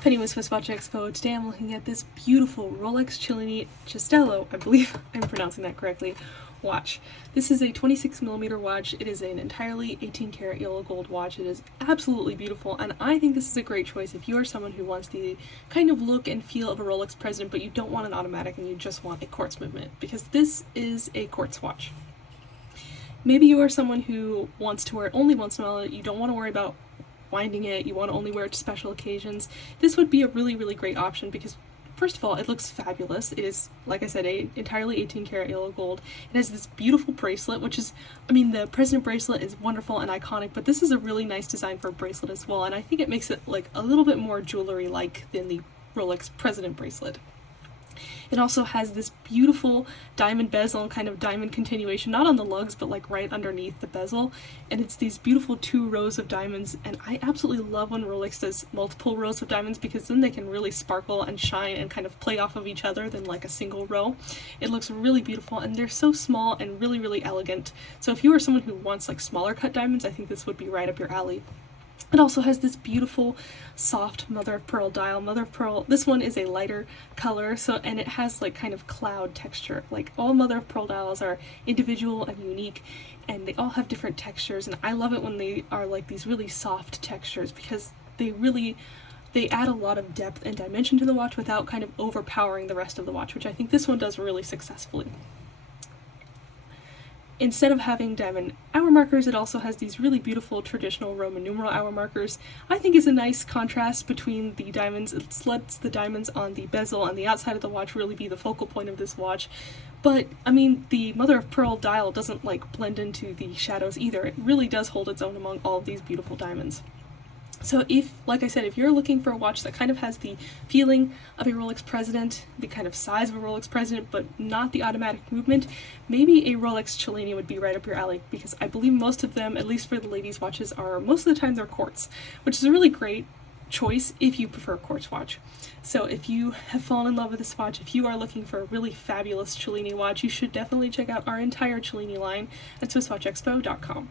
Penny with SwissWatchExpo. Today I'm looking at this beautiful Rolex Cellini Cestello, I believe I'm pronouncing that correctly, watch. This is a 26mm watch. It is an entirely 18 karat yellow gold watch. It is absolutely beautiful, and I think this is a great choice if you are someone who wants the kind of look and feel of a Rolex President, but you don't want an automatic and you just want a quartz movement, because this is a quartz watch. Maybe you are someone who wants to wear it only once in a while. You don't want to worry about winding it, you want to only wear it to special occasions. This would be a really great option because, first of all, it looks fabulous. It is, like I said, a entirely 18 karat yellow gold. It has this beautiful bracelet, which is, I mean, the President bracelet is wonderful and iconic, but this is a really nice design for a bracelet as well, and I think it makes it like a little bit more jewelry-like than the Rolex President bracelet. It also has this beautiful diamond bezel and kind of diamond continuation, not on the lugs, but like right underneath the bezel. And it's these beautiful 2 rows of diamonds, and I absolutely love when Rolex does multiple rows of diamonds because then they can really sparkle and shine and kind of play off of each other than like a single row. It looks really beautiful, and they're so small and really elegant. So if you are someone who wants like smaller cut diamonds, I think this would be right up your alley. It also has this beautiful soft mother of pearl dial. Mother of pearl, this one is a lighter color, and it has like kind of cloud texture. Like all mother of pearl dials are individual and unique, and they all have different textures, and I love it when they are like these really soft textures because they add a lot of depth and dimension to the watch without kind of overpowering the rest of the watch, which I think this one does really successfully. Instead of having diamond hour markers, it also has these really beautiful traditional Roman numeral hour markers. I think is a nice contrast between the diamonds. It lets the diamonds on the bezel and the outside of the watch really be the focal point of this watch. But, I mean, the mother of pearl dial doesn't like blend into the shadows either. It really does hold its own among all of these beautiful diamonds. So if, like I said, if you're looking for a watch that kind of has the feeling of a Rolex President, the kind of size of a Rolex President, but not the automatic movement, maybe a Rolex Cellini would be right up your alley, because I believe most of them, at least for the ladies' watches, are most of the time they're quartz, which is a really great choice if you prefer a quartz watch. So if you have fallen in love with this watch, if you are looking for a really fabulous Cellini watch, you should definitely check out our entire Cellini line at SwissWatchExpo.com.